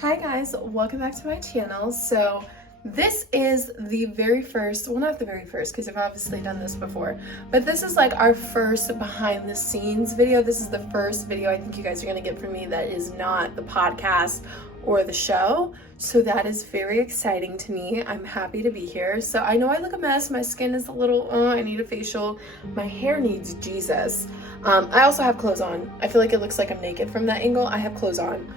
Hi guys, welcome back to my channel. So this is the very first, well not the very first because I've obviously done this before, but this is like our first behind the scenes video. This is the first video I think you guys are going to get from me that is not the podcast or the show. So that is very exciting to me. I'm happy to be here. So I know I look a mess. My skin is a little, I need a facial. My hair needs Jesus. I also have clothes on. I feel like it looks like I'm naked from that angle. I have clothes on.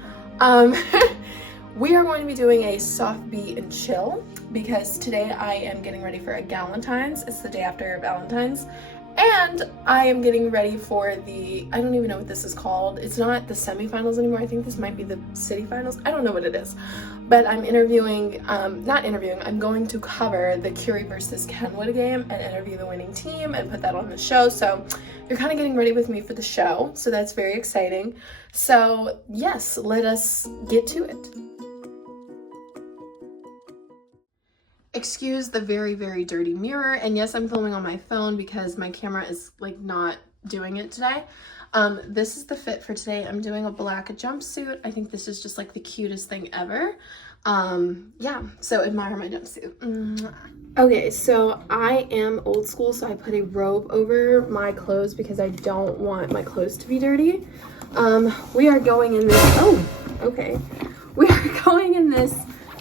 We are going to be doing a soft beat and chill because today I am getting ready for a Galentine's. It's the day after Valentine's. And I am getting ready for the, I don't even know what this is called. It's not the semifinals anymore. I think this might be the city finals. I don't know what it is. But I'm I'm going to cover the Curie versus Kenwood game and interview the winning team and put that on the show. So you're kind of getting ready with me for the show. So that's very exciting. So yes, let us get to it. Excuse the very, very dirty mirror. And yes, I'm filming on my phone because my camera is like not doing it today. This is the fit for today. I'm doing a black jumpsuit. I think this is just like the cutest thing ever. Yeah, so admire my jumpsuit. Okay, so I am old school, so I put a robe over my clothes because I don't want my clothes to be dirty. We are going in this, we are going in this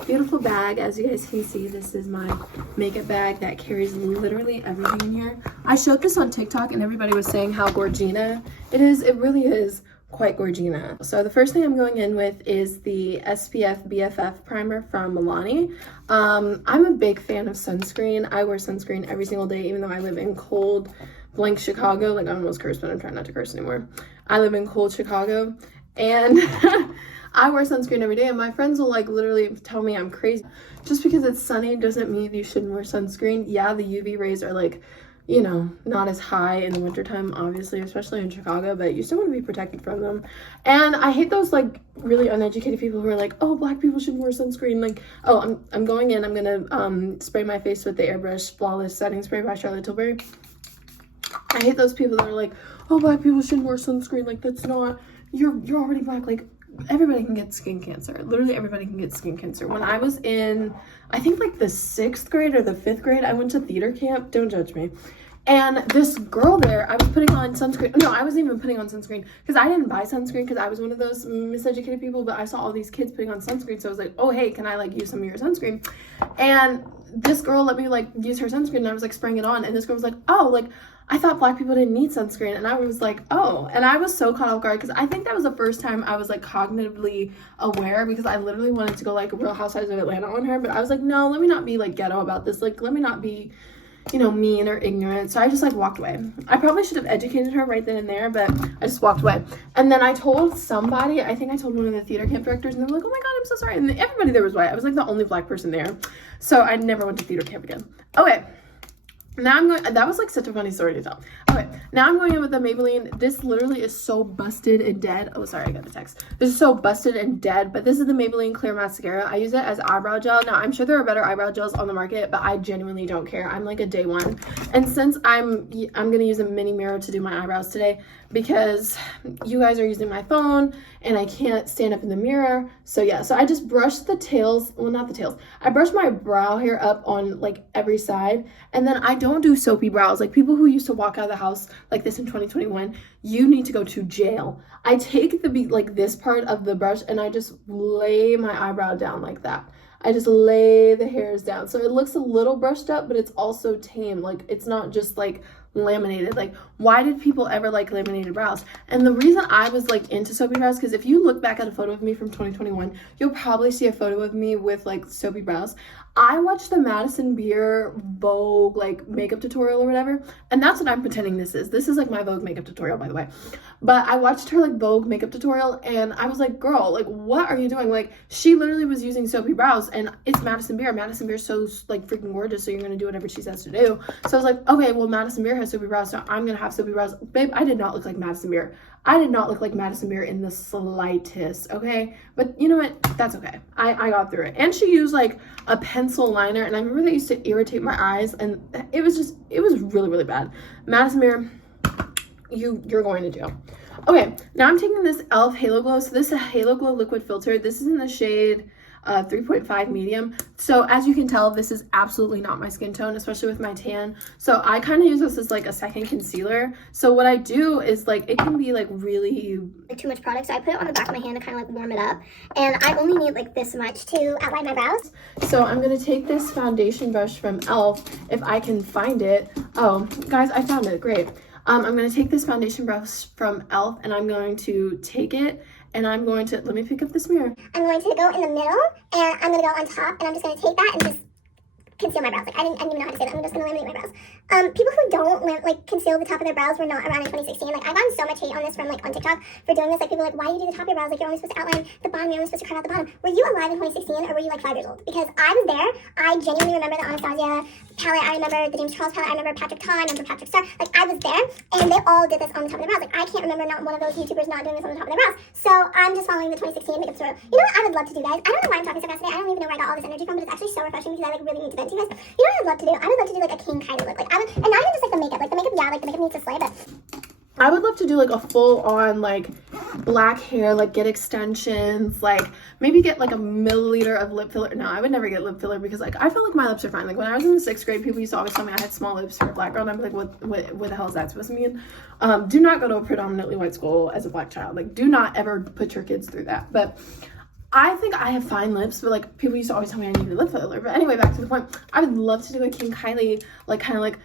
beautiful bag. As you guys can see, this is my makeup bag that carries literally everything in here. I showed this on TikTok and everybody was saying how gorgina it is. It really is quite gorgina. So the first thing I'm going in with is the SPF BFF primer from Milani. I'm a big fan of sunscreen. I wear sunscreen every single day, even though I live in cold, blank Chicago. Like I almost cursed, but I'm trying not to curse anymore. I live in cold Chicago and I wear sunscreen every day, and my friends will like literally tell me I'm crazy. Just because it's sunny doesn't mean you shouldn't wear sunscreen. Yeah, the UV rays are like, you know, not as high in the wintertime, obviously, especially in Chicago, but you still want to be protected from them. And I hate those like really uneducated people who are like, oh, black people shouldn't wear sunscreen. Like, oh, I'm going in, I'm gonna spray my face with the Airbrush Flawless Setting Spray by Charlotte Tilbury. I hate those people that are like, oh, black people shouldn't wear sunscreen. Like, that's not, you're already black. Like, everybody can get skin cancer. Literally everybody can get skin cancer. When I was in, I think like the 6th grade or the 5th grade, I went to theater camp. Don't judge me. And this girl there, I was putting on sunscreen. No, I wasn't even putting on sunscreen because I didn't buy sunscreen because I was one of those miseducated people, but I saw all these kids putting on sunscreen. So I was like, oh, hey, can I like use some of your sunscreen? And this girl let me like use her sunscreen and I was like spraying it on. And this girl was like, oh, like, I thought black people didn't need sunscreen. And I was like, oh. And I was so caught off guard because I think that was the first time I was like cognitively aware because I literally wanted to go like Real Housewives of Atlanta on her. But I was like, no, let me not be like ghetto about this. Like, let me not be, you know, mean or ignorant. So I just like walked away. I probably should have educated her right then and there, but I just walked away. And then I told somebody, I think I told one of the theater camp directors, and they were like, oh my God, I'm so sorry. And everybody there was white. I was like the only black person there. So I never went to theater camp again. Okay. Now I'm going, that was like such a funny story to tell. Okay, now I'm going in with the Maybelline. This literally is so busted and dead. Oh, sorry, I got the text. This is so busted and dead, but this is the Maybelline Clear Mascara. I use it as eyebrow gel. Now, I'm sure there are better eyebrow gels on the market, but I genuinely don't care. I'm like a day one. And since I'm going to use a mini mirror to do my eyebrows today because you guys are using my phone and I can't stand up in the mirror. So yeah, so I just brushed the tails, well, not the tails. I brushed my brow hair up on like every side. And then I don't do soapy brows. Like people who used to walk out of the house like this in 2021, you need to go to jail. I take like this part of the brush and I just lay my eyebrow down like that. I just lay the hairs down. So it looks a little brushed up, but it's also tame. Like it's not just like laminated. Like why did people ever like laminated brows? And the reason I was like into soapy brows, because if you look back at a photo of me from 2021, you'll probably see a photo of me with like soapy brows. I watched the Madison Beer Vogue like makeup tutorial or whatever, and that's what I'm pretending this is. This is like my Vogue makeup tutorial, by the way. But I watched her like Vogue makeup tutorial and I was like, girl, like what are you doing? Like she literally was using soapy brows and it's Madison Beer. Madison Beer's so like freaking gorgeous, so you're gonna do whatever she says to do. So I was like, okay, well Madison Beer has soapy brows, so I'm gonna have soapy brows. Babe, I did not look like Madison Beer. I did not look like Madison Beer in the slightest, okay? But you know what? That's okay. I got through it. And she used like a pencil liner, and I remember that used to irritate my eyes, and it was really, really bad. Madison Beer, you're going to jail. Okay, now I'm taking this e.l.f. Halo Glow. So this is a Halo Glow liquid filter. This is in the shade 3.5 medium. So as you can tell, this is absolutely not my skin tone, especially with my tan. So I kind of use this as like a second concealer. So what I do is like, it can be like really too much product, so I put it on the back of my hand to kind of like warm it up. And I only need like this much to outline my brows. So I'm gonna take this foundation brush from e.l.f. if I can find it. Oh, guys, I found it, great. I'm gonna take this foundation brush from e.l.f. and I'm going to take it and I'm going to, let me pick up this mirror. I'm going to go in the middle and I'm gonna go on top and I'm just gonna take that and just conceal my brows. Like I didn't even know how to say that. I'm just gonna laminate my brows. People who don't like conceal the top of their brows were not around in 2016. Like I've gotten so much hate on this from like on TikTok for doing this. Like people are like, why do you do the top of your brows? Like you're only supposed to outline the bottom. You're only supposed to carve out the bottom. Were you alive in 2016 or were you like 5 years old? Because I was there. I genuinely remember the Anastasia palette. I remember the James Charles palette. I remember Patrick Ta. I remember Patrick Star. Like I was there, and they all did this on the top of their brows. Like I can't remember not one of those YouTubers not doing this on the top of their brows. So I'm just following the 2016 makeup tutorial. You know what I would love to do, guys? I don't know why I'm talking so fast today. I don't even know where I got all this energy from, but it's actually so refreshing because I like really need to vent to you guys. You know what I'd love to do? I would love to do like a king kind of look. Like I would, and not even just like the makeup. Like the makeup, yeah, like the makeup needs to slay, but I would love to do like a full on like black hair, like get extensions, like maybe get like a milliliter of lip filler. No, I would never get lip filler because like I feel like my lips are fine. Like when I was in the 6th grade, people used to always tell me I had small lips for a black girl, and I'm like, what the hell is that supposed to mean? Do not go to a predominantly white school as a black child. Like do not ever put your kids through that. But I think I have fine lips, but like people used to always tell me I needed lip filler. But anyway, back to the point. I would love to do a King Kylie, like kind of like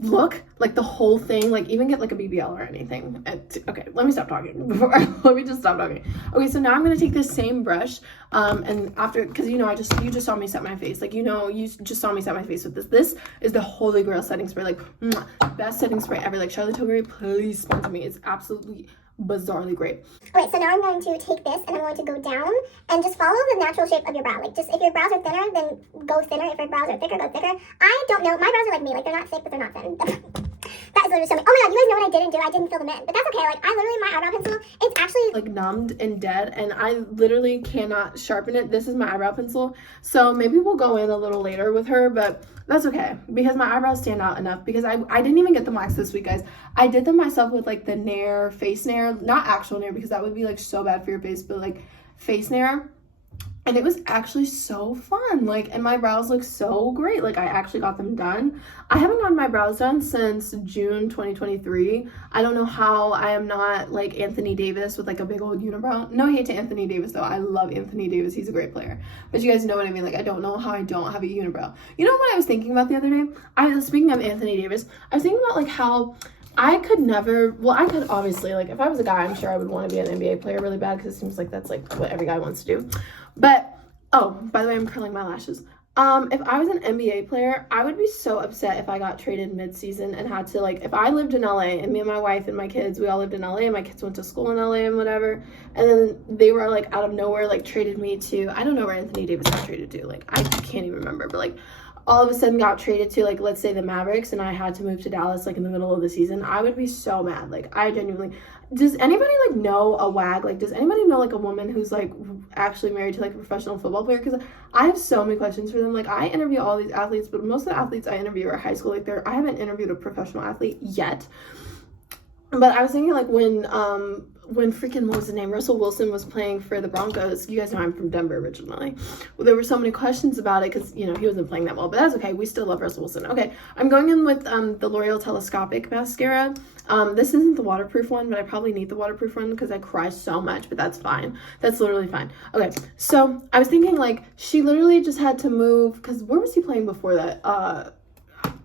look, like the whole thing, like even get like a BBL or anything. Okay, let me stop talking before let me just stop talking. Okay, so now I'm gonna take this same brush and after, because you know you just saw me set my face, like you just saw me set my face with this is the holy grail setting spray, like best setting spray ever. Like Charlotte Tilbury, please sponsor me. It's absolutely bizarrely great. Okay, so now I'm going to take this and I'm going to go down and just follow the natural shape of your brow. Like just if your brows are thinner, then go thinner. If your brows are thicker, go thicker. I don't know. My brows are like me. Like they're not thick, but they're not thin. That is literally so me. Oh my god, you guys know what I didn't do? I didn't fill them in. But that's okay. Like I literally, my eyebrow pencil, it's actually like numbed and dead and I literally cannot sharpen it. This is my eyebrow pencil. So maybe we'll go in a little later with her, but that's okay because my eyebrows stand out enough because I didn't even get them waxed this week, guys. I did them myself with like the Nair face Nair, not actual Nair because that would be like so bad for your face, but like face Nair. And it was actually so fun, like, and my brows look so great. Like I actually got them done. I haven't gotten my brows done since June 2023. I don't know how I am not like Anthony Davis with like a big old unibrow. No hate to Anthony Davis though. I love Anthony Davis. He's a great player. But you guys know what I mean. Like I don't know how I don't have a unibrow. You know what I was thinking about the other day? Speaking of Anthony Davis, I was thinking about like how I could never, well, I could obviously, like, if I was a guy, I'm sure I would want to be an NBA player really bad because it seems like that's, like, what every guy wants to do. But, oh, by the way, I'm curling my lashes. If I was an NBA player, I would be so upset if I got traded mid-season and had to, like, if I lived in LA and me and my wife and my kids, we all lived in LA and my kids went to school in LA and whatever, and then they were, like, out of nowhere, like, traded me to, I don't know where Anthony Davis got traded to, like, I can't even remember, but, like, all of a sudden got traded to, like, let's say the Mavericks and I had to move to Dallas, like, in the middle of the season, I would be so mad. Like, I genuinely, does anybody, like, know a WAG? Like, does anybody know, like, a woman who's, like, actually married to, like, a professional football player? Because I have so many questions for them. Like, I interview all these athletes, but most of the athletes I interview are high school. Like, I haven't interviewed a professional athlete yet. But I was thinking, like, when freaking, what was his name, Russell Wilson was playing for the Broncos, you guys know I'm from Denver originally, well, there were so many questions about it because, you know, he wasn't playing that well, but that's okay, we still love Russell Wilson. Okay, I'm going in with the L'Oreal Telescopic Mascara. This isn't the waterproof one, but I probably need the waterproof one because I cry so much, but that's fine. That's literally fine. Okay, so I was thinking, like, she literally just had to move, because where was he playing before that?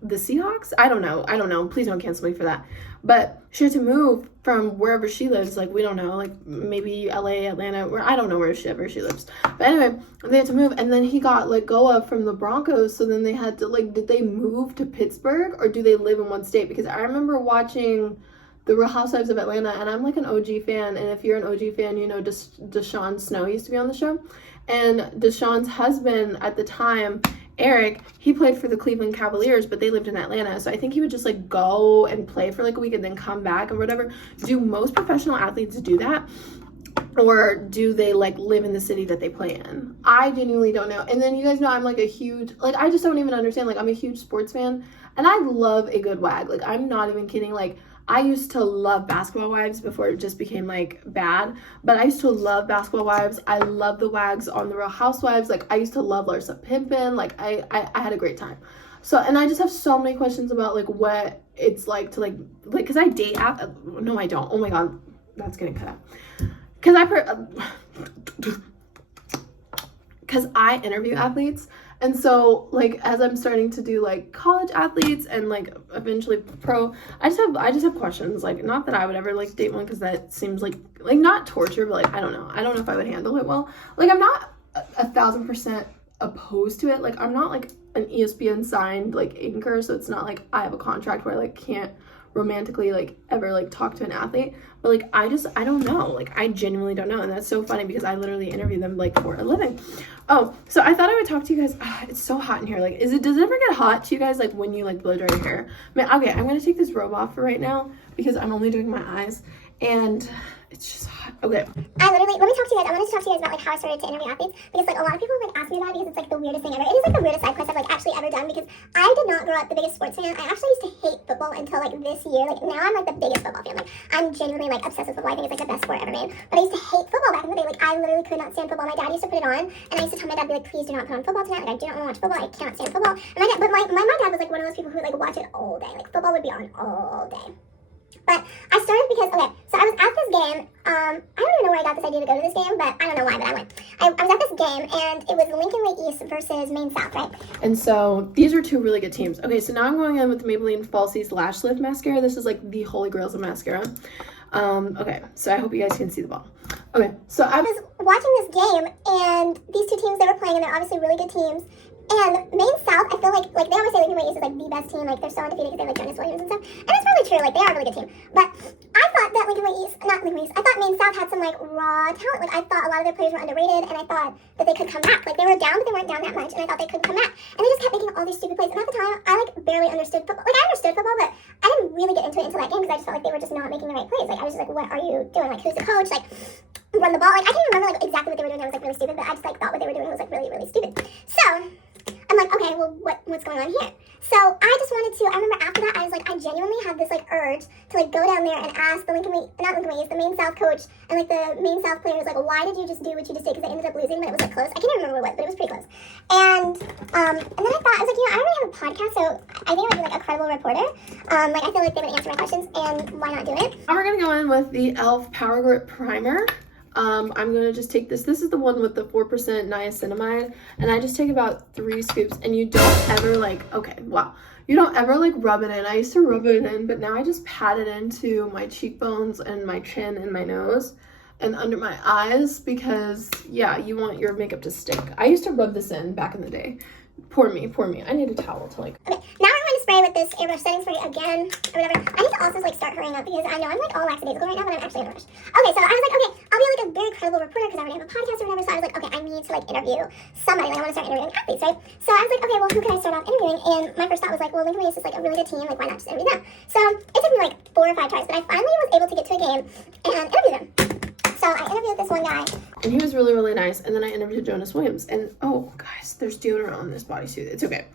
The Seahawks? I don't know. Please don't cancel me for that. But she had to move from wherever she lives. Like, we don't know. Like, maybe LA, Atlanta, where I don't know where she lives. But anyway, they had to move. And then he got let go of from the Broncos. So then they had to, like, did they move to Pittsburgh or do they live in one state? Because I remember watching The Real Housewives of Atlanta, and I'm like an OG fan. And if you're an OG fan, you know Deshaun Snow used to be on the show. And Deshaun's husband at the time, Eric, he played for the Cleveland Cavaliers, but they lived in Atlanta. So I think he would just like go and play for like a week and then come back or whatever. Do most professional athletes do that? Or do they like live in the city that they play in? I genuinely don't know. And then you guys know I'm like a huge, like, I just don't even understand. Like, I'm a huge sports fan and I love a good WAG. Like, I'm not even kidding. Like, I used to love Basketball Wives before it just became like bad, but I used to love Basketball Wives. I love the wags on The Real Housewives. Like I used to love Larsa Pimpin. Like I had a great time. So, and I just have so many questions about like what it's like to like because I date no I don't. Oh my god, that's getting cut out. Because I interview athletes, and so like as I'm starting to do like college athletes and like eventually pro, I just have questions. Like not that I would ever like date one, because that seems like not torture, but like I don't know if I would handle it well. Like I'm not 1,000% opposed to it. Like I'm not like an ESPN signed like anchor, so it's not like I have a contract where I like can't romantically like ever like talk to an athlete, but like I don't know, like I genuinely don't know. And that's so funny because I literally interview them like for a living. Oh, so I thought I would talk to you guys. It's so hot in here. Like does it ever get hot to you guys like when you like blow dry your hair? Man, okay, I'm gonna take this robe off for right now because I'm only doing my eyes and it's just hot. Okay. Let me talk to you guys. I wanted to talk to you guys about like how I started to interview athletes, because like a lot of people like ask me about it because it's like the weirdest thing ever. It is like the weirdest side quest I've like actually ever done, because I did not grow up the biggest sports fan. I actually used to hate football until like this year. Like now I'm like the biggest football fan. Like I'm genuinely like obsessed with football. I think it's like the best sport ever made. But I used to hate football back in the day. Like I literally could not stand football. My dad used to put it on, and I used to tell my dad, be like, please do not put on football tonight. Like I do not want to watch football. I cannot stand football. And my dad was like one of those people who like watch it all day. Like football would be on all day. But I started because, okay, so I was at this game. I don't even know where I got this idea to go to this game, but I don't know why, but I went. I was at this game, and it was Lincoln Way East versus Maine South, right? And so these are two really good teams. Okay, so now I'm going in with Maybelline Falsies Lash Lift Mascara. This is like the holy grails of mascara. Okay, so I hope you guys can see the ball. Okay, so I was watching this game, and these two teams, they were playing, and they're obviously really good teams. And Maine South, I feel like they always say Lincoln Way East is like the best team, like they're so undefeated because they have like Jonas Williams and stuff. And it's probably true, like they are a really good team. But I thought that I thought Maine South had some like raw talent. Like I thought a lot of their players were underrated, and I thought that they could come back. Like they were down, but they weren't down that much, and I thought they could come back. And they just kept making all these stupid plays. And at the time, I like barely understood football. Like I understood football, but I didn't really get into it until that game, because I just felt like they were just not making the right plays. Like I was just like, what are you doing? Like who's the coach? Like run the ball. Like I can't even remember like exactly what they were doing. That was like really stupid, but I just like thought what they were doing was like really, really stupid. So I'm like, okay, well, what's going on here? So I just wanted to, I remember after that, I was like, I genuinely had this like urge to like go down there and ask the the Maine South coach and like the Maine South players, like, why did you just do what you just did? Because they ended up losing, but it was like close. I can't even remember what it was, but it was pretty close. And then I thought, I was like, I already have a podcast, so I think I would be like a credible reporter. Like I feel like they would answer my questions, and why not do it? Now we're gonna go in with the e.l.f. Power Grip Primer. I'm gonna just take this is the one with the 4% niacinamide, and I just take about 3 scoops, and you don't ever like, okay, wow, you don't ever like rub it in. I used to rub it in, but now I just pat it into my cheekbones and my chin and my nose and under my eyes, because yeah, you want your makeup to stick. I used to rub this in back in the day. Poor me. I need a towel to like. Okay, now I'm going to spray with this airbrush setting spray again, or whatever. I need to also like start hurrying up, because I know I'm like all lackadaisical right now, but I'm actually in a rush. Okay, so I was like, okay, I'll be like a very credible reporter because I already have a podcast or whatever. So I was like, okay, I need to like interview somebody. Like I want to start interviewing athletes, right? So I was like, okay, well, who can I start off interviewing? And my first thought was like, well, Lincoln Way East is like a really good team. Like why not just interview them? So it took me like 4 or 5 tries, but I finally was able to get to a game and interview them. So I interviewed this one guy, and he was really, really nice. And then I interviewed Jonas Williams, and oh guys, there's deodorant on this bodysuit. It's okay.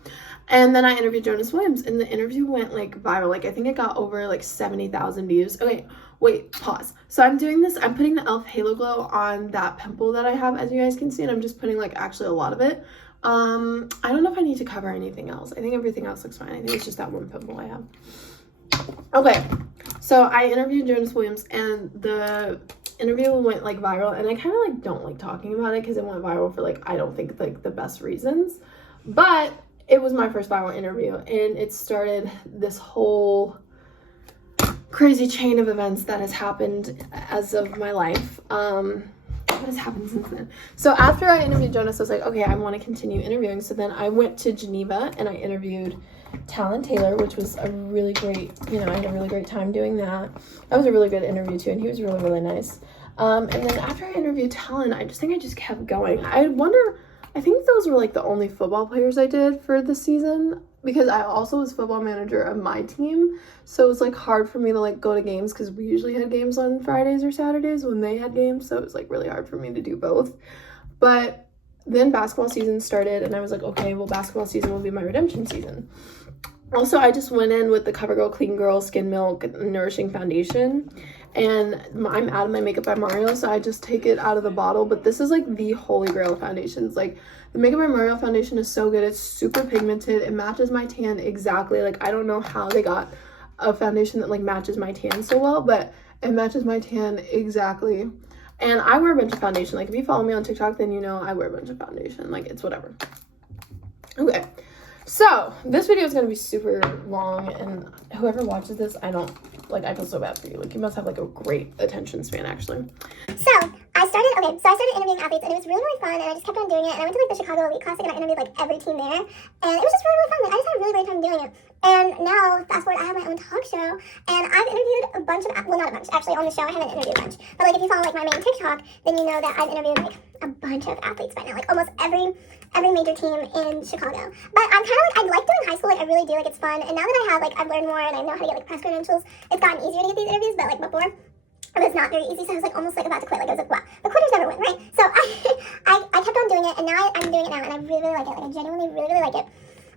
And then I interviewed Jonas Williams, and the interview went like viral. Like I think it got over like 70,000 views. Okay, wait, pause. So I'm doing this. I'm putting the e.l.f. Halo Glow on that pimple that I have, as you guys can see, and I'm just putting like actually a lot of it. I don't know if I need to cover anything else. I think everything else looks fine. I think it's just that one pimple I have. Okay, so I interviewed Jonas Williams, and the interview went like viral, and I kind of like don't like talking about it because it went viral for like I don't think like the best reasons, but it was my first viral interview, and it started this whole crazy chain of events that has happened as of my life. What has happened since then? So after I interviewed Jonas, I was like, okay, I want to continue interviewing. So then I went to Geneva and I interviewed Talon Taylor, which was a really great, I had a really great time doing that. That was a really good interview too, and he was really, really nice. And then after I interviewed Talon, I just kept going. I think those were like the only football players I did for the season, because I also was football manager of my team. So it was like hard for me to like go to games, because we usually had games on Fridays or Saturdays when they had games. So it was like really hard for me to do both. But then basketball season started, and I was like, okay, well, basketball season will be my redemption season. Also, I just went in with the CoverGirl Clean Girl Skin Milk Nourishing Foundation, and I'm out of my Makeup by Mario, so I just take it out of the bottle. But this is like the holy grail of foundations. Like, the Makeup by Mario foundation is so good. It's super pigmented. It matches my tan exactly. Like, I don't know how they got a foundation that like matches my tan so well, but it matches my tan exactly. And I wear a bunch of foundation. Like, if you follow me on TikTok, then you know I wear a bunch of foundation. Like, it's whatever. Okay. So, this video is going to be super long, and whoever watches this, I feel so bad for you. Like, you must have, like, a great attention span, actually. So, I started interviewing athletes, and it was really, really fun, and I just kept on doing it, and I went to, like, the Chicago Elite Classic, and I interviewed, like, every team there, and it was just really, really fun. Like, I just had a really great time doing it. And now, fast forward, I have my own talk show, and I've interviewed a bunch of, well, not a bunch, actually, on the show, I haven't interviewed a bunch, but, like, if you follow, like, my main TikTok, then you know that I've interviewed, like, a bunch of athletes by now, like, almost every major team in Chicago. But I'm kind of like, I like doing high school, like, I really do, like, it's fun, and now that I have, like, I've learned more, and I know how to get, like, press credentials, it's gotten easier to get these interviews, but, like, before, it was not very easy, so I was, like, almost, like, about to quit. Like, I was like, wow, the quitters never win, right? So I kept on doing it, and now I'm doing it now, and I really, really like it. Like, I genuinely really, really like it.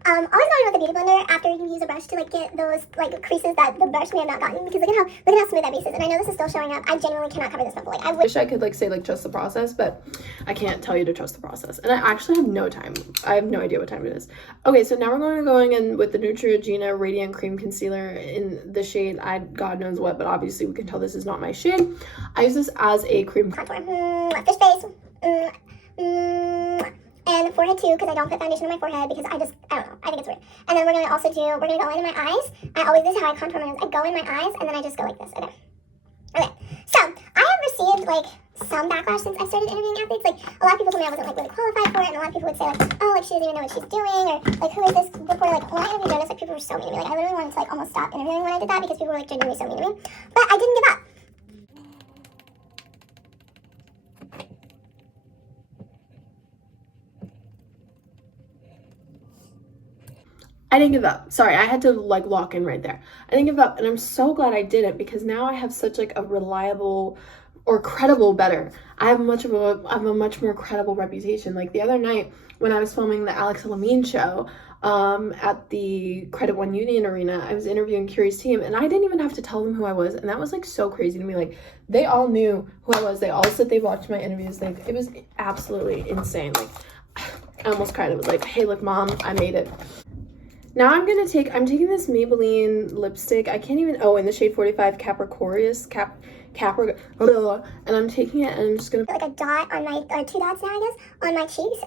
Always going with a beauty blender after you use a brush to, like, get those, like, creases that the brush may have not gotten, because look at how smooth that base is, and I know this is still showing up. I genuinely cannot cover this pimple. Like, I wish I could, like, say, like, trust the process, but I can't tell you to trust the process, and I actually have no time. I have no idea what time it is. Okay, so now we're going in with the Neutrogena Radiant Cream Concealer in the shade, God knows what, but obviously we can tell this is not my shade. I use this as a cream contour. Fish face. And forehead too, because I don't put foundation on my forehead, because I don't know, I think it's weird. And then we're going to go in my eyes. This is how I contour my nose. I go in my eyes, and then I just go like this. Okay. So, I have received, like, some backlash since I started interviewing athletes. Like, a lot of people told me I wasn't, like, really qualified for it, and a lot of people would say, like, oh, like, she doesn't even know what she's doing, or, like, who is this reporter? Like, when I interviewed Jonas, like, people were so mean to me. Like, I literally wanted to, like, almost stop interviewing when I did that, because people were, like, genuinely so mean to me. But I didn't give up. I didn't give up. Sorry, I had to, like, lock in right there. I didn't give up, and I'm so glad I didn't, because now I have such, like, a reliable or credible, better. I have a much more credible reputation. Like, the other night when I was filming the El-Amin show at the Credit One Union Arena, I was interviewing Curie's team, and I didn't even have to tell them who I was, and that was, like, so crazy to me. Like, they all knew who I was. They all said they watched my interviews. Like, it was absolutely insane. Like, I almost cried. It was like, hey, look, Mom, I made it. Now I'm taking this Maybelline lipstick. I can't even, in the shade 45 Capricorus, and I'm taking it, and I'm just gonna put, like, a dot on my, or 2 dots now, I guess, on my cheeks,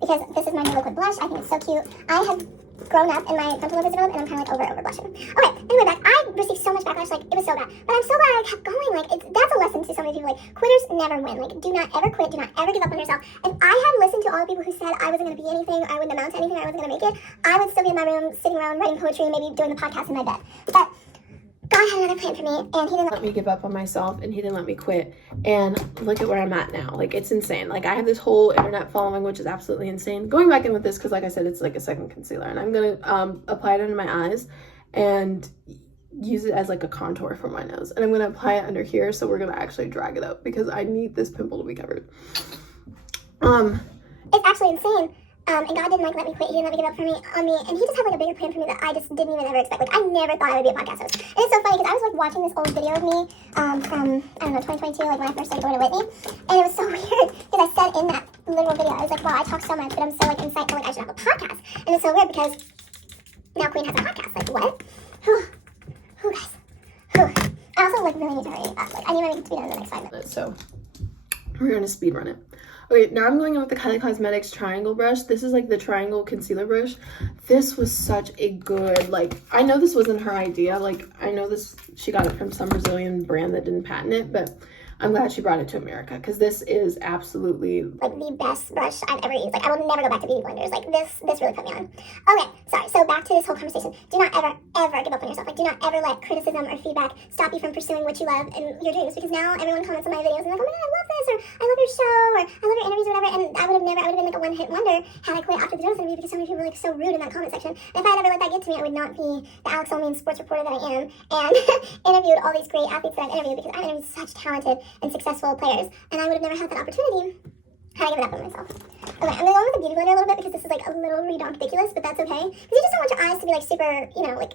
because this is my new liquid blush. I think it's so cute. I have grown up and my frontal lobe is developed, and I'm kind of, like, over blushing. Okay, anyway, back. I received so much backlash, like, it was so bad. But I'm so glad I kept going. Like, that's a lesson to so many people. Like, quitters never win. Like, do not ever quit. Do not ever give up on yourself. If I had listened to all the people who said I wasn't going to be anything, I wouldn't amount to anything, I wasn't going to make it, I would still be in my room, sitting around writing poetry, and maybe doing the podcast in my bed. But God had another plan for me, and he didn't let me give up on myself, and he didn't let me quit. And look at where I'm at now. Like, it's insane. Like, I have this whole internet following, which is absolutely insane. Going back in with this, because like I said, it's like a second concealer, and I'm gonna apply it under my eyes and use it as, like, a contour for my nose, and I'm gonna apply it under here, so we're gonna actually drag it up, because I need this pimple to be covered. It's actually insane. And God didn't, like, let me quit. He didn't let me give up on me. And he just had, like, a bigger plan for me that I just didn't even ever expect. Like, I never thought I would be a podcast host. And it's so funny, because I was, like, watching this old video of me from, I don't know, 2022, like, when I first started going to Whitney. And it was so weird, because I said in that literal video, I was like, wow, I talk so much, but I'm so, like, insightful, like, I should have a podcast. And it's so weird, because now Queen has a podcast. Like, what? Whew, guys. Whew. I also, like, really need to hurry up. Like, I need my makeup to be done in the next 5 minutes. So, we're gonna speed run it. Okay, now I'm going in with the Kylie Cosmetics triangle brush. This is, like, the triangle concealer brush. This was such a good, like, I know this wasn't her idea. Like, I know she got it from some Brazilian brand that didn't patent it, but I'm glad she brought it to America, because this is absolutely, like, the best brush I've ever used. Like, I will never go back to beauty blenders. Like, this really put me on. Okay, sorry. So back to this whole conversation. Do not ever give up on yourself. Like, do not ever let criticism or feedback stop you from pursuing what you love and your dreams, because now everyone comments on my videos and they're like, oh my God, I love this, or I love your show, or I love your interviews, or whatever. And I would have been, like, a one-hit wonder had I quit after the Jonas interview, because so many people were, like, so rude in that comment section. And if I had ever let that get to me, I would not be the El-Amin sports reporter that I am, and interviewed all these great athletes that I've interviewed, because I've interviewed such talented and successful players, and I would have never had that opportunity How do I give it up on myself? Okay, I'm gonna go in with the beauty blender a little bit because this is like a little ridiculous, but that's okay. Because you just don't want your eyes to be like super, you know, like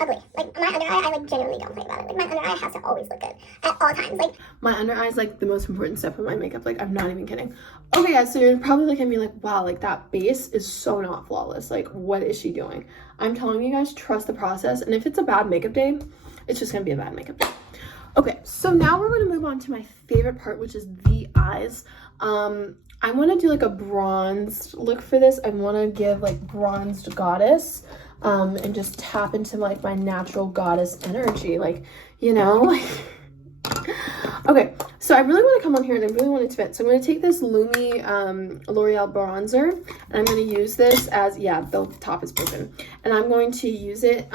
ugly. Like my under eye, I like genuinely don't play about it. Like my under eye has to always look good at all times. Like my under eye is like the most important step of my makeup. Like I'm not even kidding. Okay, guys, so you're probably looking at me like, wow, like that base is so not flawless. Like what is she doing? I'm telling you guys, trust the process. And if it's a bad makeup day, it's just gonna be a bad makeup day. Okay, so now we're gonna move on to my favorite part, which is the eyes. I want to do like a bronzed look for this. I want to give like bronzed goddess and just tap into like my natural goddess energy, like, you know. Okay, so I really want to come on here and I really want it to fit. So I'm going to take this Lumi L'Oreal bronzer and I'm going to use this as, yeah, the top is broken. And I'm going to use it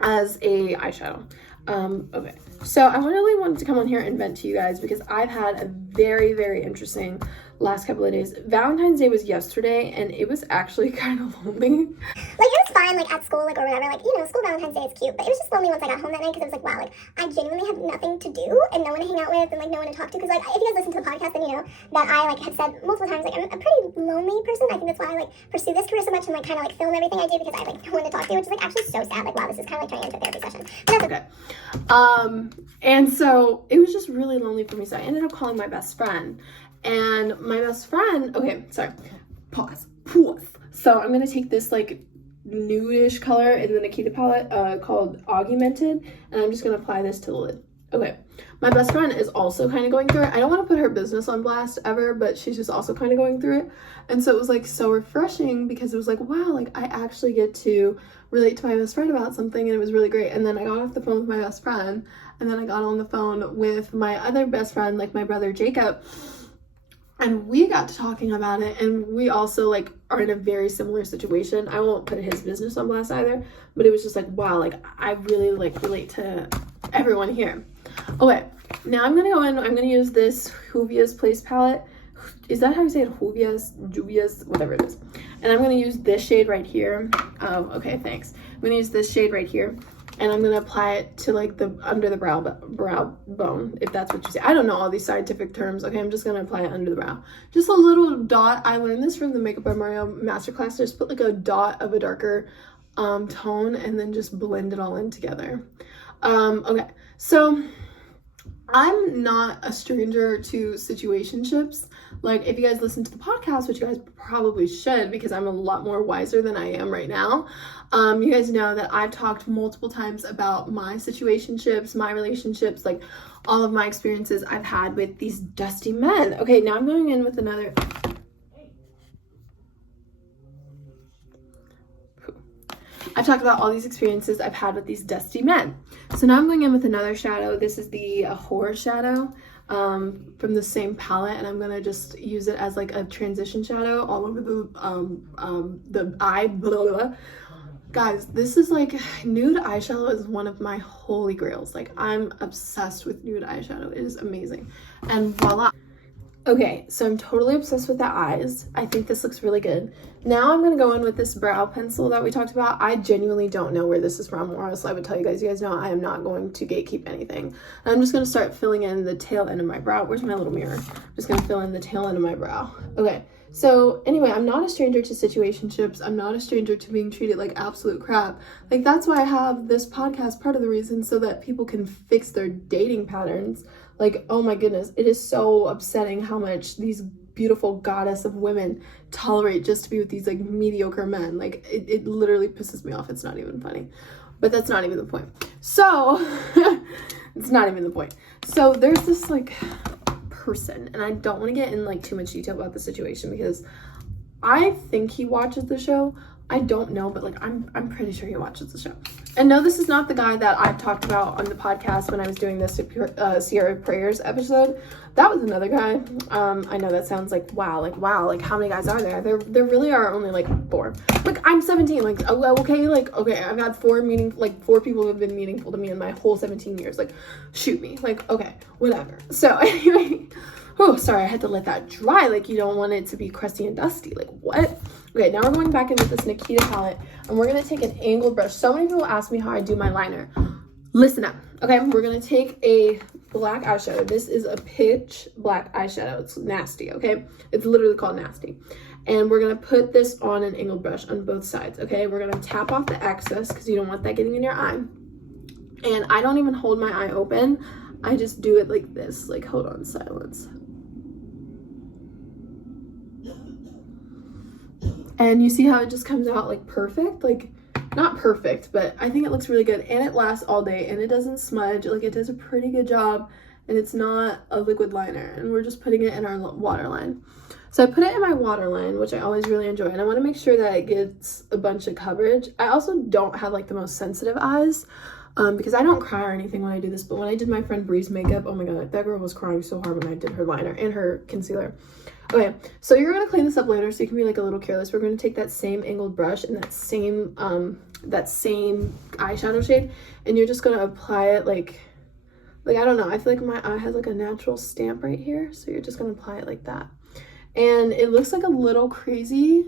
as a eyeshadow. Okay, so I really wanted to come on here and vent to you guys because I've had a very, very interesting last couple of days. Valentine's Day was yesterday and it was actually kind of lonely. Like it was fine, like at school, like or whatever, like, you know, school Valentine's Day is cute, but it was just lonely once I got home that night because it was like, wow, like I genuinely have nothing to do and no one to hang out with and like no one to talk to. Because like if you guys listen to the podcast, then you know that I like have said multiple times like I'm a pretty lonely person. I think that's why I like pursue this career so much and like kind of like film everything I do because I have like no one to talk to, which is like actually so sad. Like wow, this is kind of like turning into a therapy session. But that's okay. And so it was just really lonely for me. So I ended up calling my best friend. And my best friend, okay, sorry, pause. So I'm gonna take this like nudish color in the Nikita palette called Augmented, and I'm just gonna apply this to the lid. Okay, my best friend is also kind of going through it. I don't want to put her business on blast ever, but she's just also kind of going through it. And so it was like so refreshing because it was like, wow, like I actually get to relate to my best friend about something, and it was really great. And then I got off the phone with my best friend, and then I got on the phone with my other best friend, like my brother Jacob. And we got to talking about it, and we also like are in a very similar situation. I won't put his business on blast either, but it was just like, wow, like I really like relate to everyone here. Okay, now I'm gonna go in, I'm gonna use this Juvia's Place palette. Is that how you say it? Juvia's, whatever it is. And I'm gonna use this shade right here. Oh, okay, thanks. I'm gonna use this shade right here. And I'm gonna apply it to like the under the brow bone, if that's what you say. I don't know all these scientific terms. Okay, I'm just gonna apply it under the brow. Just a little dot. I learned this from the Makeup by Mario masterclass. Just put like a dot of a darker tone and then just blend it all in together. Okay, so I'm not a stranger to situationships. Like if you guys listen to the podcast, which you guys probably should because I'm a lot more wiser than I am right now, you guys know that I've talked multiple times about my situationships, my relationships, like all of my experiences I've had with these dusty men. Okay, now I'm going in with another. I've talked about all these experiences I've had with these dusty men. So now I'm going in with another shadow. This is the horror shadow from the same palette, and I'm gonna just use it as like a transition shadow all over the eye. Blah, blah, blah. Guys, this is like nude eyeshadow is one of my holy grails. Like I'm obsessed with nude eyeshadow. It is amazing. And voila. Okay, so I'm totally obsessed with the eyes. I think this looks really good. Now I'm going to go in with this brow pencil that we talked about. I genuinely don't know where this is from, or else I would tell you guys know I am not going to gatekeep anything. I'm just going to start filling in the tail end of my brow. Where's my little mirror? I'm just going to fill in the tail end of my brow. Okay, so anyway, I'm not a stranger to situationships. I'm not a stranger to being treated like absolute crap. Like that's why I have this podcast, part of the reason, so that people can fix their dating patterns. Like, oh my goodness, it is so upsetting how much these beautiful goddess of women tolerate just to be with these like mediocre men. Like it literally pisses me off. It's not even funny, but that's not even the point. So it's not even the point. So there's this like person, and I don't want to get in like too much detail about the situation because I think he watches the show. I don't know, but like I'm pretty sure he watches the show. And no, this is not the guy that I've talked about on the podcast when I was doing this Sierra Prayers episode. That was another guy. I know that sounds like wow, like how many guys are there? There really are only like 4. Like I'm 17. Like okay, I've had 4 people who have been meaningful to me in my whole 17 years. Like shoot me. Like okay, whatever. So anyway, oh sorry, I had to let that dry. Like you don't want it to be crusty and dusty. Like what? Okay, now we're going back in with this Nikita palette, and we're going to take an angled brush. So many people ask me how I do my liner. Listen up, okay? We're going to take a black eyeshadow. This is a pitch black eyeshadow. It's nasty, okay? It's literally called Nasty. And we're gonna put this on an angled brush on both sides, okay? We're gonna tap off the excess because you don't want that getting in your eye. And I don't even hold my eye open. I just do it like this, like hold on, silence. And you see how it just comes out like perfect? Like, not perfect, but I think it looks really good. And it lasts all day and it doesn't smudge. Like, it does a pretty good job. And it's not a liquid liner. And we're just putting it in our waterline. So I put it in my waterline, which I always really enjoy. And I want to make sure that it gets a bunch of coverage. I also don't have like the most sensitive eyes. Because I don't cry or anything when I do this, but when I did my friend Bree's makeup, oh my god, that girl was crying so hard when I did her liner and her concealer. Okay, so you're gonna clean this up later, so you can be like a little careless. We're gonna take that same angled brush and that same eyeshadow shade, and you're just gonna apply it like I don't know. I feel like my eye has like a natural stamp right here, so you're just gonna apply it like that. And it looks like a little crazy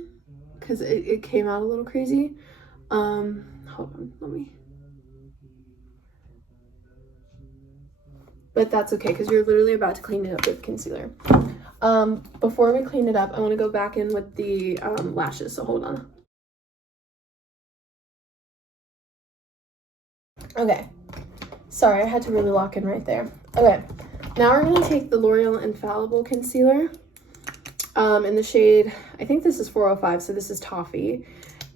because it came out a little crazy. Hold on, let me. But that's okay because you're literally about to clean it up with concealer. Before we clean it up, I want to go back in with the lashes, so hold on. Okay, sorry, I had to really lock in right there. Okay, now we're going to take the L'Oreal Infallible Concealer in the shade, I think this is 405, so this is Toffee.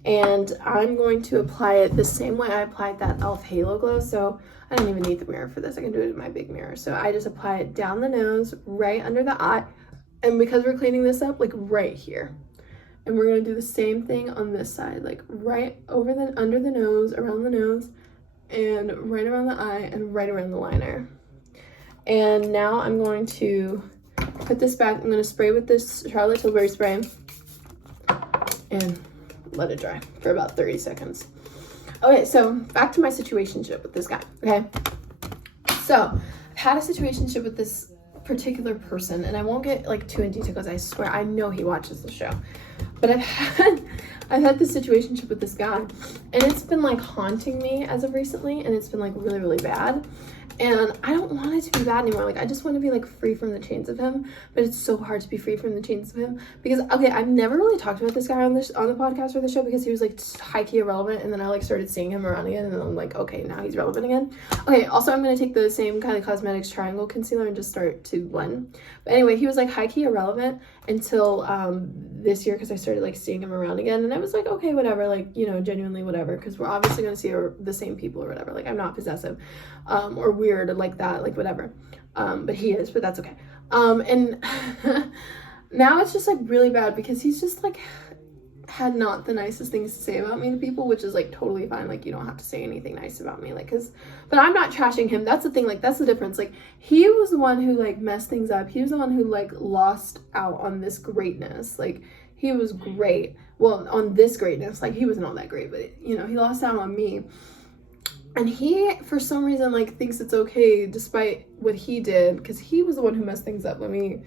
And I'm going to apply it the same way I applied that e.l.f. Halo Glow. So I don't even need the mirror for this. I can do it in my big mirror. So I just apply it down the nose, right under the eye. And because we're cleaning this up, like right here. And we're going to do the same thing on this side, like right over under the nose, around the nose, and right around the eye, and right around the liner. And now I'm going to put this back. I'm going to spray with this Charlotte Tilbury spray. And let it dry for about 30 seconds. Okay, so back to my situationship with this guy, okay? So I've had a situationship with this particular person, and I won't get like too in detail because I swear I know he watches the show. But I've had this situationship with this guy, and it's been like haunting me as of recently, and it's been like really, really bad. And I don't want it to be bad anymore. Like, I just want to be like free from the chains of him, but it's so hard to be free from the chains of him because, okay, I've never really talked about this guy on the podcast or the show because he was like high-key irrelevant, and then I like started seeing him around again, and then I'm like, okay, now he's relevant again. Okay, also I'm going to take the same kind of cosmetics triangle concealer and just start to blend. But anyway, he was like high-key irrelevant until this year because I started like seeing him around again, and I was like, okay, whatever, like, you know, genuinely whatever, because we're obviously going to see the same people or whatever. Like, I'm not possessive or weird or like that, like whatever, but he is, but that's okay. And now it's just like really bad because he's just like had not the nicest things to say about me to people, which is like totally fine. Like, you don't have to say anything nice about me, like, but I'm not trashing him. That's the thing, like, that's the difference. Like, he was the one who like messed things up. He was the one who like lost out on this greatness. Like, he was great, well, on this greatness. Like, he wasn't all that great, but you know, he lost out on me. And he, for some reason, like, thinks it's okay despite what he did, because he was the one who messed things up. Let me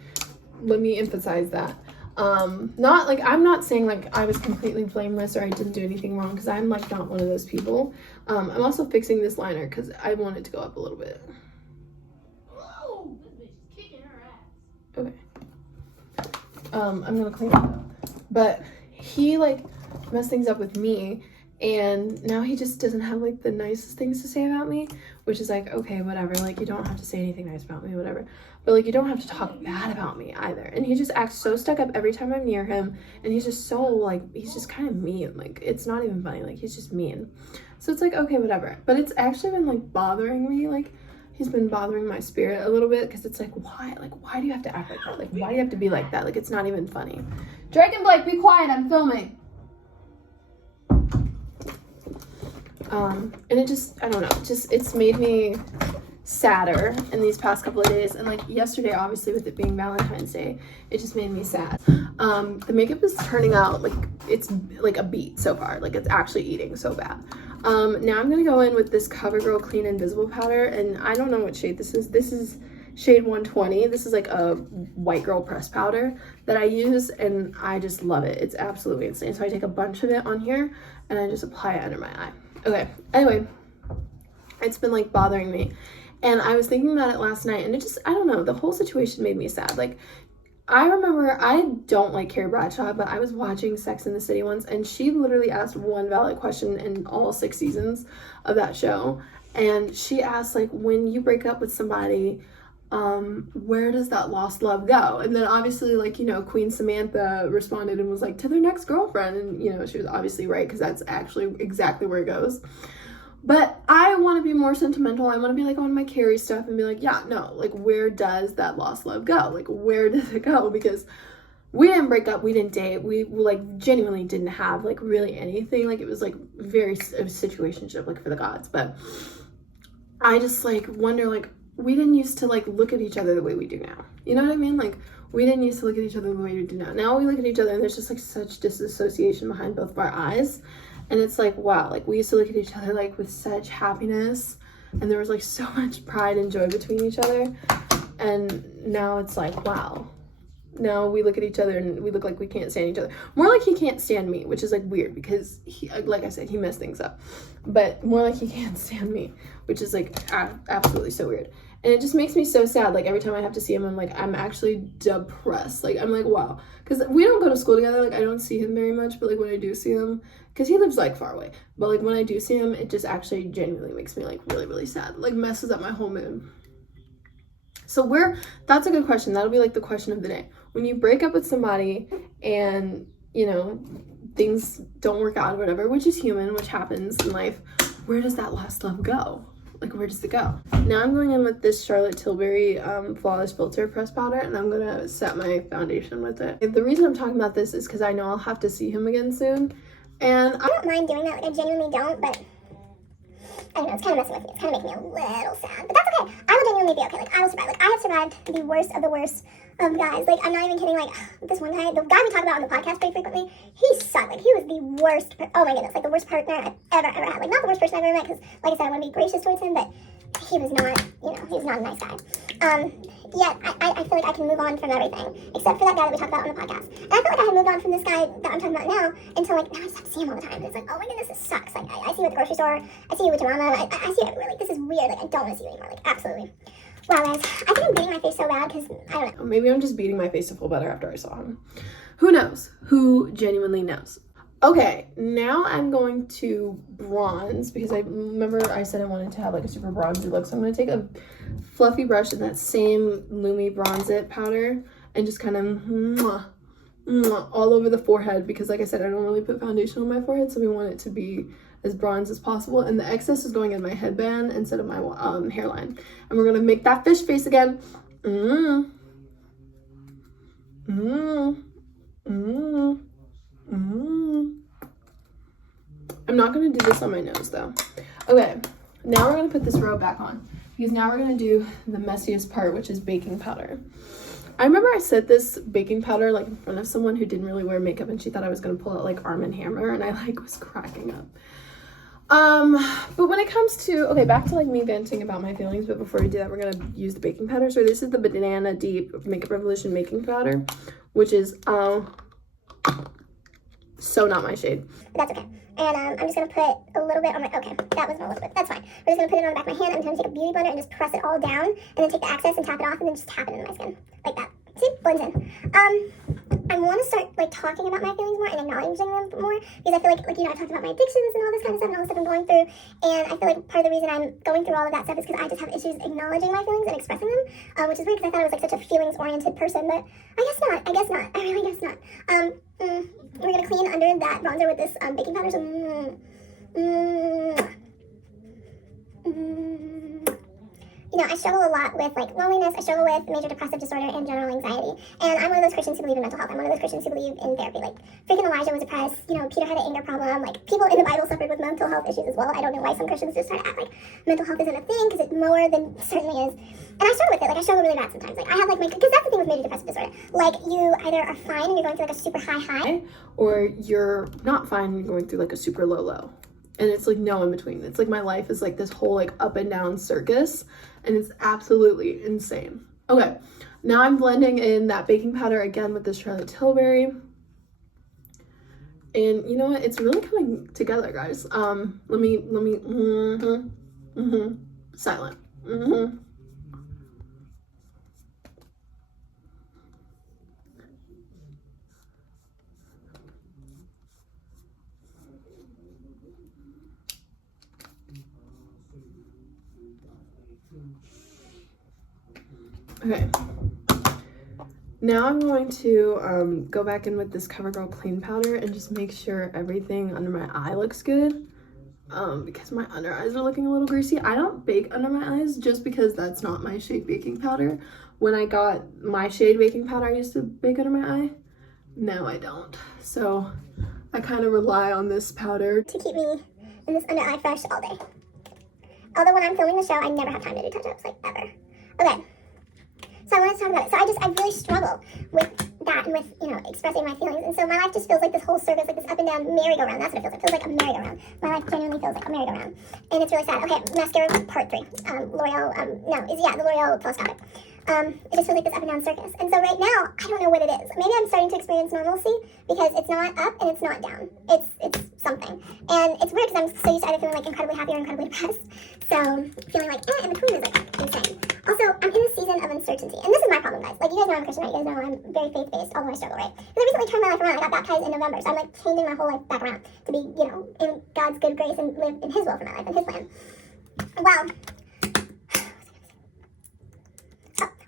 emphasize that. Not, like, I'm not saying, like, I was completely blameless or I didn't do anything wrong, because I'm, like, not one of those people. I'm also fixing this liner, because I want it to go up a little bit. Whoa! This bitch is kicking her ass. Okay. I'm gonna clean it up. But he, like, messed things up with me. And now he just doesn't have like the nicest things to say about me, which is like, okay, whatever. Like, you don't have to say anything nice about me, whatever. But like, you don't have to talk bad about me either. And he just acts so stuck up every time I'm near him. And he's just so like, he's just kind of mean. Like, it's not even funny. Like, he's just mean. So it's like, okay, whatever. But it's actually been like bothering me. Like, he's been bothering my spirit a little bit because it's like, why? Like, why do you have to act like that? Like, why do you have to be like that? Like, it's not even funny. Drake and Blake, be quiet. I'm filming. And it just, I don't know, it's made me sadder in these past couple of days. And like yesterday, obviously, with it being Valentine's Day, it just made me sad. The makeup is turning out like it's like a beat so far. Like, it's actually eating so bad. Now I'm gonna go in with this CoverGirl Clean Invisible powder, and I don't know what shade this is. This is shade 120. This is like a white girl press powder that I use, and I just love it. It's absolutely insane. So I take a bunch of it on here and I just apply it under my eye. Okay, anyway, it's been like bothering me, And I was thinking about it last night, and it just, I don't know, the whole situation made me sad. Like, I remember, I don't like Carrie Bradshaw, but I was watching Sex and the City once, and she literally asked one valid question in all 6 seasons of that show. And she asked, like, when you break up with somebody, where does that lost love go? And then obviously, like, you know, Queen Samantha responded and was like, to their next girlfriend. And, you know, she was obviously right, because that's actually exactly where it goes. But I want to be more sentimental. I want to be like on my Carrie stuff and be like, yeah, no, like, where does that lost love go? Like, where does it go? Because we didn't break up, we didn't date, we like genuinely didn't have like really anything. Like, it was like very a situationship, like, for the gods. But I just like wonder, like, we didn't used to like look at each other the way we do now. You know what I mean? Like, we didn't used to look at each other the way we do now. Now we look at each other and there's just like such disassociation behind both of our eyes. And it's like, wow, like, we used to look at each other like with such happiness, and there was like so much pride and joy between each other. And now it's like, wow, now we look at each other and we look like we can't stand each other. More like he can't stand me, which is like weird, because he, like I said, he messed things up. But more like he can't stand me, which is like absolutely so weird. And it just makes me so sad. Like, every time I have to see him, I'm like, I'm actually depressed. Like, I'm like, wow. Because we don't go to school together. Like, I don't see him very much. But, like, when I do see him, because he lives, like, far away. But, like, when I do see him, it just actually genuinely makes me, like, really, really sad. Like, messes up my whole mood. So that's a good question. That'll be, like, the question of the day. When you break up with somebody and, you know, things don't work out or whatever, which is human, which happens in life, where does that lost love go? Like, where does it go? Now I'm going in with this Charlotte Tilbury Flawless Filter Press Powder, and I'm gonna set my foundation with it. The reason I'm talking about this is because I know I'll have to see him again soon. And I don't mind doing that, like, I genuinely don't, but I don't know, it's kind of messing with me. It's kind of making me a little sad, but that's okay. I will genuinely be okay. Like, I will survive. Like, I have survived the worst of the worst of guys. Like, I'm not even kidding. Like, this one guy, the guy we talk about on the podcast pretty frequently, he sucked. Like, he was the worst, oh my goodness, like, the worst partner I've ever had. Like, not the worst person I've ever met, because, like I said, I want to be gracious towards him, but he was not, you know, he was not a nice guy. Yet, I feel like I can move on from everything, except for that guy that we talked about on the podcast. And I feel like I have moved on from this guy that I'm talking about now, until, like, now I just have to see him all the time. And it's like, oh my goodness, this sucks. Like, I see you at the grocery store, I see you with your mama, I see you everywhere. Like, this is weird. Like, I don't want to see you anymore. Like, absolutely. Wow, guys, I think I'm beating my face so bad, because, I don't know. Maybe I'm just beating my face to feel better after I saw him. Who knows? Who genuinely knows? Okay, now I'm going to bronze, because I remember I said I wanted to have like a super bronzy look. So I'm going to take a fluffy brush and that same Lumi Bronze It powder and just kind of all over the forehead, because like I said, I don't really put foundation on my forehead, so we want it to be as bronze as possible. And the excess is going in my headband instead of my hairline. And we're going to make that fish face again. I'm not going to do this on my nose though. Okay, now we're going to put this robe back on, because now we're going to do the messiest part, which is baking powder. I remember I said this baking powder like in front of someone who didn't really wear makeup, and she thought I was going to pull out like Arm & Hammer, and I like was cracking up. But when it comes to, okay, back to like me venting about my feelings, but before we do that, we're going to use the baking powder. So this is the Banana Deep Makeup Revolution baking powder, which is so not my shade. But that's okay. And I'm just going to put a little bit on my, okay, that wasn't a little bit, that's fine. We're just going to put it on the back of my hand. I'm going to take a beauty blender and just press it all down, and then take the excess and tap it off, and then just tap it into my skin. Like that. See? Blends in. I want to start, like, talking about my feelings more and acknowledging them more, because I feel like, you know, I talked about my addictions and all this kind of stuff and all the stuff I'm going through, and I feel like part of the reason I'm going through all of that stuff is because I just have issues acknowledging my feelings and expressing them, which is weird, because I thought I was, like, such a feelings-oriented person, but I guess not. I really guess not. We're going to clean under that bronzer with this baking powder, so, you know, I struggle a lot with, like, loneliness. I struggle with major depressive disorder and general anxiety. And I'm one of those Christians who believe in mental health. I'm one of those Christians who believe in therapy. Like, freaking Elijah was depressed. You know, Peter had an anger problem. Like, people in the Bible suffered with mental health issues as well. I don't know why some Christians just try to act like mental health isn't a thing, because it's more than it certainly is. And I struggle with it. Like, I struggle really bad sometimes. Like, I have, like, because that's the thing with major depressive disorder. Like, you either are fine and you're going through, like, a super high, or you're not fine and you're going through, like, a super low. And it's, like, no in between. It's, like, my life is, like, this whole, like, up and down circus. And it's absolutely insane. Okay, now I'm blending in that baking powder again with this Charlotte Tilbury. And you know what? It's really coming together, guys. Let me, silent. Mm-hmm. Okay. Now I'm going to go back in with this CoverGirl Clean Powder and just make sure everything under my eye looks good. Because my under eyes are looking a little greasy. I don't bake under my eyes just because that's not my shade baking powder. When I got my shade baking powder, I used to bake under my eye. Now I don't. So I kind of rely on this powder to keep me in this under eye fresh all day. Although when I'm filming the show, I never have time to do touch-ups, like ever. Okay. So I want to talk about it. So I really struggle with that and with, expressing my feelings. And so my life just feels like this whole circus, like this up and down merry-go-round. That's what it feels like. It feels like a merry-go-round. My life genuinely feels like a merry-go-round. And it's really sad. Okay, mascara part 3. L'Oreal, the L'Oreal telescopic. It just feels like this up and down circus. And so right now, I don't know what it is. Maybe I'm starting to experience normalcy because it's not up and it's not down. It's something. And it's weird because I'm so used to either feeling like incredibly happy or incredibly depressed. So feeling like in between is like insane. Also, I'm in a season of uncertainty. And this is my problem, guys. Like, you guys know I'm a Christian, right? You guys know I'm very faith-based, although I struggle, right? Because I recently turned my life around. I got baptized in November. So I'm like changing my whole life back around to be, in God's good grace and live in His will for my life and His plan.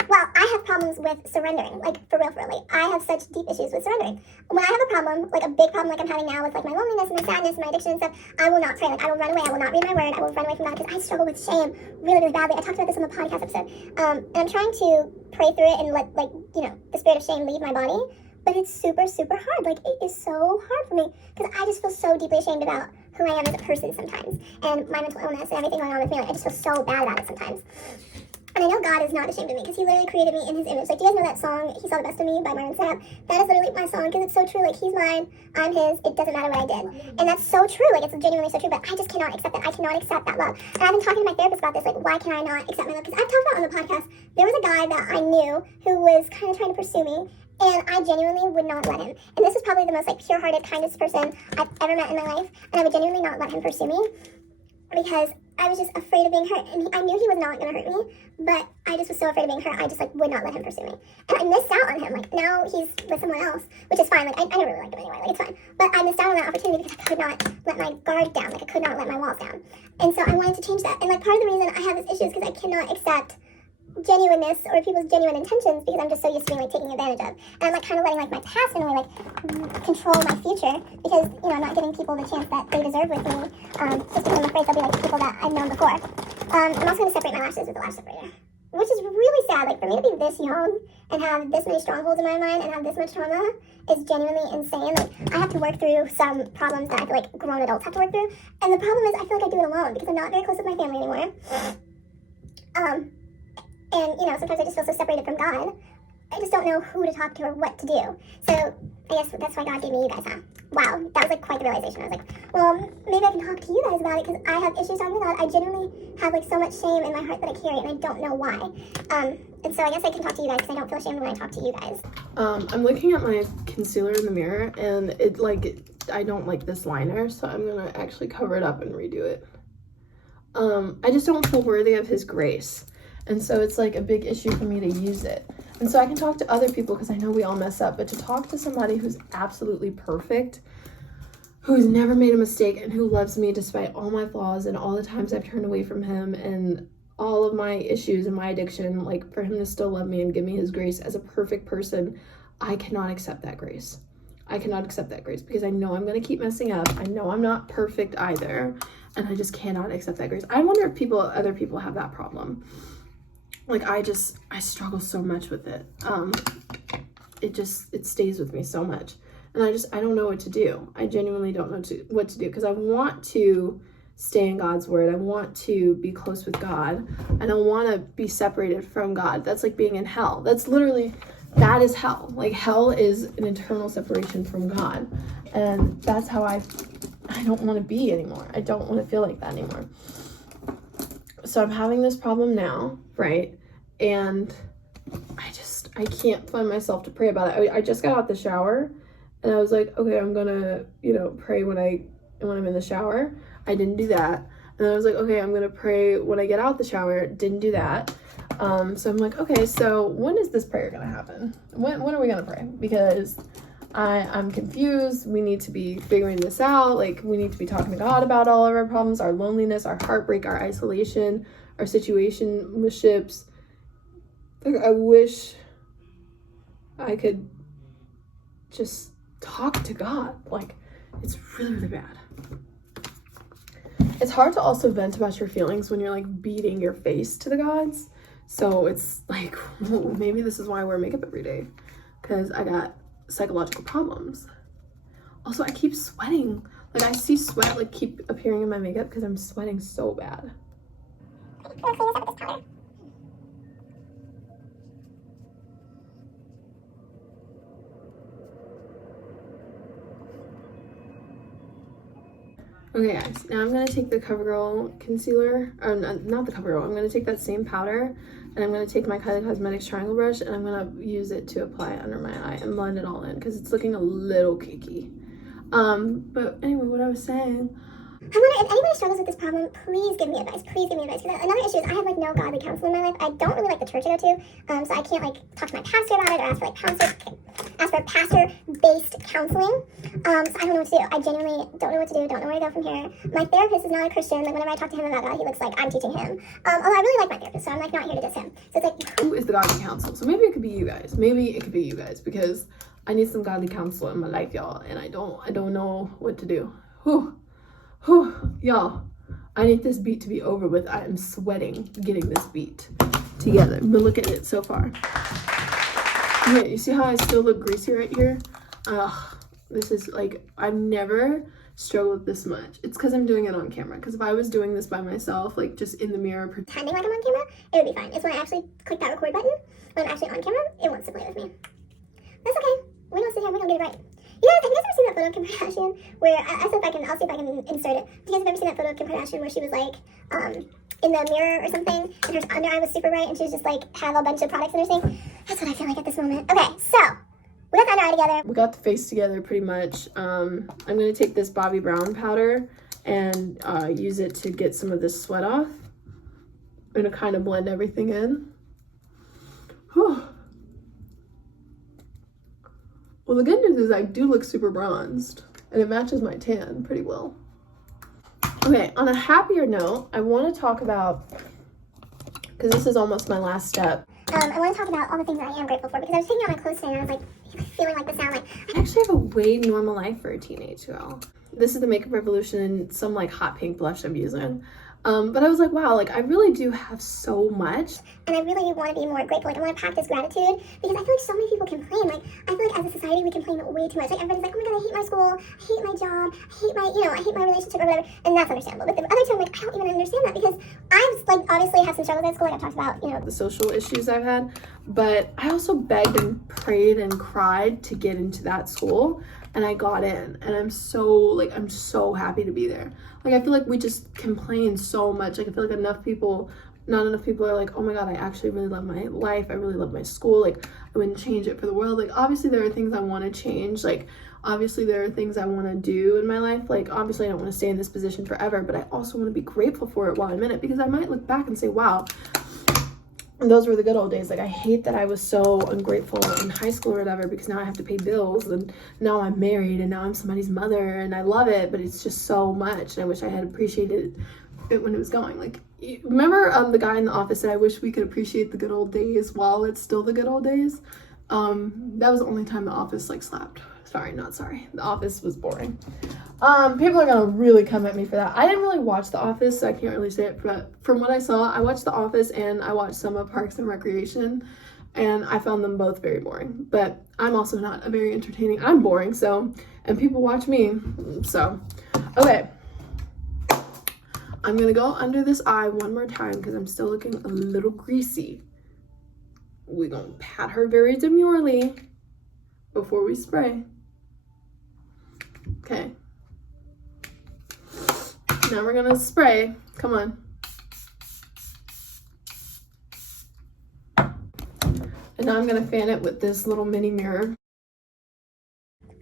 Well, I have problems with surrendering, like for real. Like, I have such deep issues with surrendering. When I have a problem, like a big problem like I'm having now with like my loneliness and my sadness and my addiction and stuff, I will not pray. Like, I will run away. I will not read my word. I will run away from God because I struggle with shame really, really badly. I talked about this on the podcast episode. And I'm trying to pray through it and let, the spirit of shame leave my body. But it's super, super hard. Like, it is so hard for me because I just feel so deeply ashamed about who I am as a person sometimes. And my mental illness and everything going on with me. Like, I just feel so bad about it sometimes. And I know God is not ashamed of me because He literally created me in His image. Like, do you guys know that song, He Saw the Best of Me by Myron Sapp? That is literally my song because it's so true. Like, He's mine, I'm His, it doesn't matter what I did. And that's so true. Like, it's genuinely so true, but I just cannot accept that. I cannot accept that love. And I've been talking to my therapist about this, like, why can I not accept my love? Because I've talked about on the podcast, there was a guy that I knew who was kind of trying to pursue me, and I genuinely would not let him. And this is probably the most, like, pure-hearted, kindest person I've ever met in my life, and I would genuinely not let him pursue me because I was just afraid of being hurt, and I knew he was not going to hurt me, but I just was so afraid of being hurt, I just, would not let him pursue me. And I missed out on him. Like, now he's with someone else, which is fine. Like, I never really liked him anyway. Like, it's fine. But I missed out on that opportunity because I could not let my guard down. Like, I could not let my walls down. And so I wanted to change that. And, part of the reason I have this issue is because I cannot accept genuineness or people's genuine intentions because I'm just so used to being, taken advantage of. And I'm, kind of letting, my past in a way, control my future because, I'm not giving people the chance that they deserve with me just because I'm afraid they'll be like the people that I've known before. I'm also going to separate my lashes with a lash separator, which is really sad. Like, for me to be this young and have this many strongholds in my mind and have this much trauma is genuinely insane. Like, I have to work through some problems that I feel like grown adults have to work through. And the problem is I feel like I do it alone because I'm not very close with my family anymore. And, sometimes I just feel so separated from God. I just don't know who to talk to or what to do. So I guess that's why God gave me you guys, huh? Wow, that was, quite the realization. I was like, well, maybe I can talk to you guys about it because I have issues talking to God. I genuinely have, so much shame in my heart that I carry, and I don't know why. And so I guess I can talk to you guys because I don't feel ashamed when I talk to you guys. I'm looking at my concealer in the mirror, and I don't like this liner, so I'm gonna actually cover it up and redo it. I just don't feel worthy of His grace. And so it's a big issue for me to use it. And so I can talk to other people because I know we all mess up, but to talk to somebody who's absolutely perfect, who's never made a mistake and who loves me despite all my flaws and all the times I've turned away from Him and all of my issues and my addiction, for Him to still love me and give me His grace as a perfect person, I cannot accept that grace. I cannot accept that grace because I know I'm going to keep messing up. I know I'm not perfect either, and I just cannot accept that grace. I wonder if other people have that problem. I struggle so much with it. It stays with me so much. And I don't know what to do. I genuinely don't know what to do because I want to stay in God's word. I want to be close with God. I don't want to be separated from God. That's like being in hell. That is hell. Hell is an eternal separation from God. And that's how I don't want to be anymore. I don't want to feel like that anymore. So I'm having this problem now, right? And I can't find myself to pray about it. I just got out the shower and I was like, okay, I'm gonna, pray when I'm in the shower. I didn't do that. And then I was like, okay, I'm gonna pray when I get out the shower. Didn't do that. So I'm like, okay, so when is this prayer gonna happen? When are we gonna pray? Because I'm confused. We need to be figuring this out. Like, we need to be talking to God about all of our problems, our loneliness, our heartbreak, our isolation, our situationships. Like, I wish I could just talk to God. Like, it's really, really bad. It's hard to also vent about your feelings when you're like beating your face to the gods. So it's like, maybe this is why I wear makeup every day, because I got psychological problems. Also, I keep sweating. Like, I see sweat like keep appearing in my makeup because I'm sweating so bad. Okay guys, now I'm going to take the CoverGirl concealer, or not the CoverGirl, I'm going to take that same powder, and I'm going to take my Kylie Cosmetics triangle brush, and I'm going to use it to apply it under my eye and blend it all in, because it's looking a little cakey. But anyway, what I was saying, I wonder if anybody struggles with this problem, please give me advice. Please give me advice. Because another issue is I have like no godly counsel in my life. I don't really like the church I go to, so I can't like talk to my pastor about it or ask for pastor-based counseling. So I don't know what to do. I genuinely don't know what to do. Don't know where to go from here. My therapist is not a Christian. Like whenever I talk to him about God, he looks like I'm teaching him. Although I really like my therapist, so I'm like not here to diss him. So it's like, who is the godly counsel? So maybe it could be you guys. Maybe it could be you guys, because I need some godly counsel in my life, y'all, and I don't know what to do. Whew. Y'all, I need this beat to be over with. I am sweating getting this beat together. But look at it so far. Yeah, you see how I still look greasy right here? Ugh, this is like, I've never struggled this much. It's because I'm doing it on camera. Because if I was doing this by myself, like just in the mirror, pretending like I'm on camera, it would be fine. It's when I actually click that record button, when I'm actually on camera, it wants to play with me. That's okay. We don't sit here, we don't get it right. You guys, have you guys ever seen that photo of Kim Kardashian where I'll see if I can insert it. Do you guys have ever seen that photo of Kim Kardashian where she was like in the mirror or something and her under eye was super bright and she was just like had a bunch of products in her sink? That's what I feel like at this moment. Okay, so we got the under eye together. We got the face together pretty much. I'm gonna take this Bobbi Brown powder and use it to get some of this sweat off. I'm gonna kind of blend everything in. Whew. Well, the good news is I do look super bronzed, and it matches my tan pretty well. Okay, on a happier note, I want to talk about, because this is almost my last step. I want to talk about all the things that I am grateful for, because I was taking out my clothes today and I was like feeling like the sound like I actually have a way normal life for a teenage girl. This is the Makeup Revolution and some like hot pink blush I'm using. But I was like, wow, like I really do have so much. And I really want to be more grateful. Like I want to practice gratitude because I feel like so many people complain. Like I feel like as a society we complain way too much. Like everybody's like, oh my god, I hate my school, I hate my job, I hate my relationship or whatever. And that's understandable. But the other time, like I don't even understand that because I've like obviously had some struggles at school. Like I've talked about, the social issues I've had. But I also begged and prayed and cried to get into that school. And I got in, and I'm so happy to be there. Like I feel like we just complain so much. Like I feel like not enough people are like, oh my god, I actually really love my life. I really love my school. Like I wouldn't change it for the world. Like obviously there are things I want to change. Like obviously there are things I want to do in my life. Like obviously I don't want to stay in this position forever, but I also want to be grateful for it while I'm in it, because I might look back and say, wow, those were the good old days. Like I hate that I was so ungrateful in high school or whatever, because now I have to pay bills and now I'm married and now I'm somebody's mother and I love it, but it's just so much, and I wish I had appreciated it when it was going. Like remember the guy in the office said, I wish we could appreciate the good old days while it's still the good old days. That was the only time the office like slapped. Sorry, the Office was boring. People are gonna really come at me for that. I didn't really watch The Office, so I can't really say it, but from what I saw, I watched The Office and I watched some of Parks and Recreation, and I found them both very boring. But I'm also not a very entertaining, I'm boring, so, and people watch me, so. Okay, I'm gonna go under this eye one more time because I'm still looking a little greasy. We're gonna pat her very demurely before we spray. Okay. Now we're gonna spray. Come on. And now I'm gonna fan it with this little mini mirror.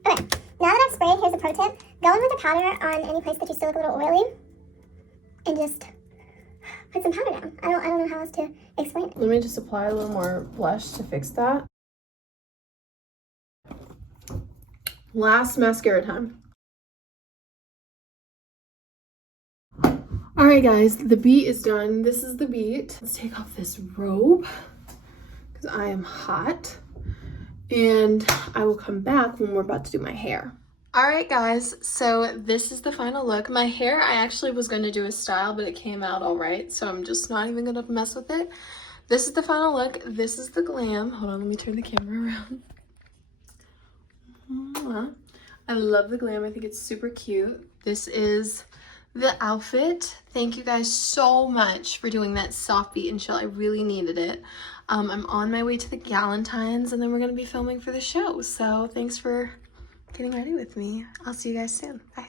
okay, now that I've sprayed, here's a pro tip. Go in with a powder on any place that you still look a little oily. and just put some powder down. I don't know how else to explain it. Let me just apply a little more blush to fix that. Last mascara time. Alright guys, the beat is done. This is the beat. Let's take off this robe because I am hot. And I will come back when we're about to do my hair. Alright guys, so this is the final look. My hair, I actually was going to do a style, but it came out alright, so I'm just not even going to mess with it. This is the final look. This is the Glam. Hold on, let me turn the camera around. I love the Glam. I think it's super cute. This is the outfit. Thank you guys so much for doing that soft beat and chill. I really needed it. I'm on my way to the Galentine's, and then we're going to be filming for the show. So thanks for getting ready with me. I'll see you guys soon. Bye.